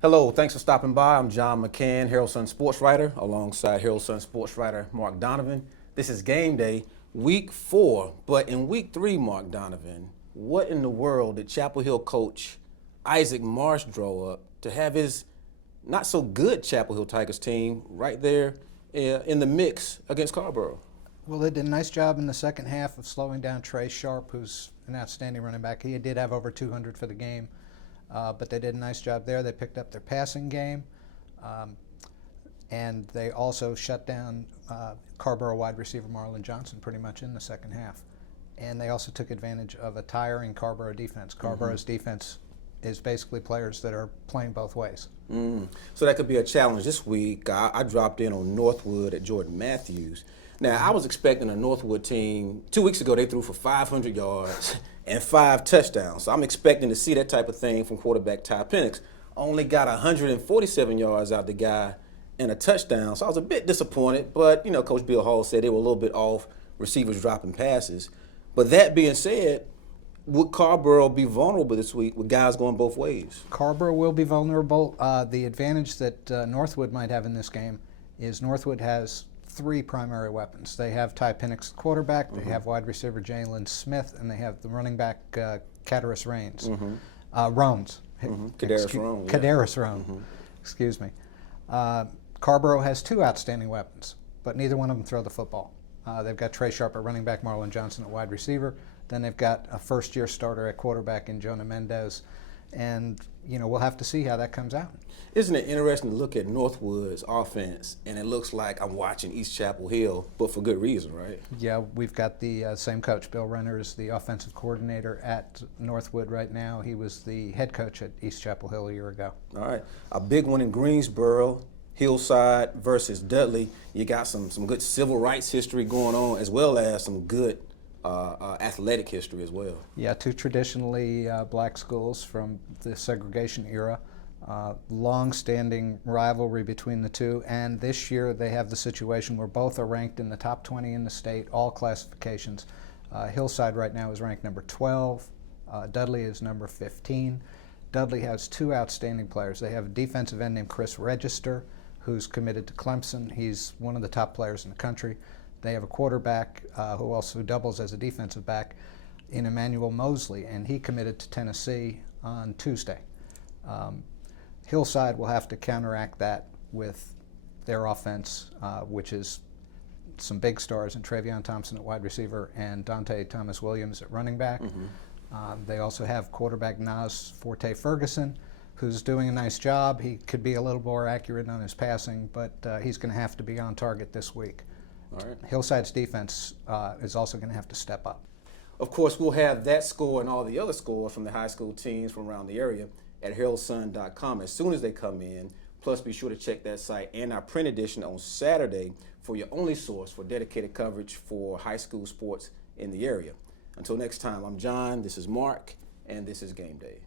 Hello, thanks for stopping by. I'm John McCann, Herald-Sun sports writer, alongside Herald-Sun sports writer Mark Donovan. This is Game Day, week 4. But in week 3, Mark Donovan, what in the world did Chapel Hill coach Isaac Marsh draw up to have his not so good Chapel Hill Tigers team right there in the mix against Carrboro? Well, they did a nice job in the second half of slowing down Trey Sharp, who's an outstanding running back. He did have over 200 for the game, but they did a nice job there. They picked up their passing game, and they also shut down Carrboro wide receiver Marlon Johnson pretty much in the second half. And they also took advantage of a tiring Carrboro defense. Carrboro's defense is basically players that are playing both ways. So that could be a challenge this week. I dropped in on Northwood at Jordan Matthews. Now, I was expecting a Northwood team. 2 weeks ago, they threw for 500 yards and 5 touchdowns. So I'm expecting to see that type of thing from quarterback Ty Penix. Only got 147 yards out the guy and a touchdown. So I was a bit disappointed. But, you know, Coach Bill Hall said they were a little bit off, receivers dropping passes. But that being said, would Carrboro be vulnerable this week with guys going both ways? Carrboro will be vulnerable. The advantage that Northwood might have in this game is Northwood has 3 primary weapons. They have Ty Penix, quarterback, they have wide receiver Jalen Smith, and they have the running back Cadaris Rones. Cadaris Rones, excuse me. Carrboro has 2 outstanding weapons, but neither one of them throw the football. They've got Trey Sharp at running back, Marlon Johnson at wide receiver. Then they've got a first-year starter at quarterback in Jonah Mendez. And, you know, we'll have to see how that comes out. Isn't it interesting to look at Northwood's offense, and it looks like I'm watching East Chapel Hill, but for good reason, right? Yeah, we've got the same coach. Bill Renner is the offensive coordinator at Northwood right now. He was the head coach at East Chapel Hill a year ago. All right. A big one in Greensboro, Hillside versus Dudley. You got some good civil rights history going on, as well as some good athletic history as well. Yeah, 2 traditionally black schools from the segregation era. Long-standing rivalry between the 2, and this year they have the situation where both are ranked in the top 20 in the state, all classifications. Hillside right now is ranked number 12. Dudley is number 15. Dudley has 2 outstanding players. They have a defensive end named Chris Register, who's committed to Clemson. He's one of the top players in the country. They have a quarterback who also doubles as a defensive back in Emmanuel Mosley, and he committed to Tennessee on Tuesday. Hillside will have to counteract that with their offense, which is some big stars in Travion Thompson at wide receiver and Dante Thomas-Williams at running back. They also have quarterback Nas Forte Ferguson, who's doing a nice job. He could be a little more accurate on his passing, but he's going to have to be on target this week. All right. Hillside's defense is also going to have to step up. Of course, we'll have that score and all the other scores from the high school teams from around the area at heraldsun.com as soon as they come in. Plus, be sure to check that site and our print edition on Saturday for your only source for dedicated coverage for high school sports in the area. Until next time, I'm John, this is Mark, and this is Game Day.